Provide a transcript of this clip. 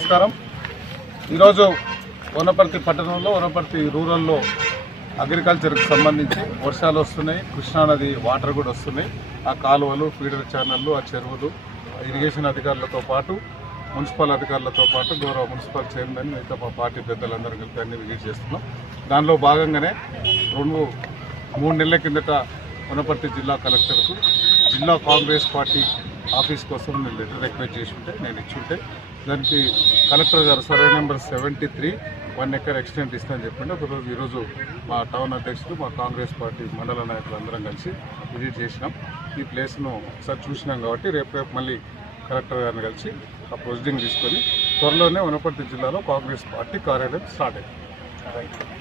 నమస్కారం. ఈరోజు వనపర్తి పట్టణంలో వనపర్తి రూరల్లో అగ్రికల్చర్కి సంబంధించి వర్షాలు వస్తున్నాయి. కృష్ణానది వాటర్ కూడా వస్తున్నాయి. ఆ కాలువలు, ఫీడర్ ఛానళ్ళు, ఆ చెరువులు, ఇరిగేషన్ అధికారులతో పాటు మున్సిపల్ అధికారులతో పాటు గౌరవ మున్సిపల్ చైర్మన్ మిగతా మా పార్టీ పెద్దలందరూ కలిపి అన్ని విజిట్ చేస్తున్నాం. దానిలో భాగంగానే 2-3 నెలల కిందట వనపర్తి జిల్లా కలెక్టర్కు జిల్లా కాంగ్రెస్ పార్టీ ఆఫీస్ కోసం నేను లెటర్ రిక్వెస్ట్ చేసి ఉంటే నేను ఇచ్చుంటే దానికి కలెక్టర్ గారు సర్వే నెంబర్ 73 1 ఎకర్ ఎక్స్టెంట్ ఇస్తానని చెప్పిండే. ఒకరోజు ఈరోజు మా టౌన్ అధ్యక్షుడు, మా కాంగ్రెస్ పార్టీ మండల నాయకులు అందరం కలిసి విజిట్ చేసినాం. ఈ ప్లేస్ను ఒకసారి చూసినాం కాబట్టి రేపు మళ్ళీ కలెక్టర్ గారిని కలిసి ఆ ప్రొసీడింగ్ తీసుకొని త్వరలోనే వనపర్తి జిల్లాలో కాంగ్రెస్ పార్టీ కార్యాలయం స్టార్ట్ అయింది.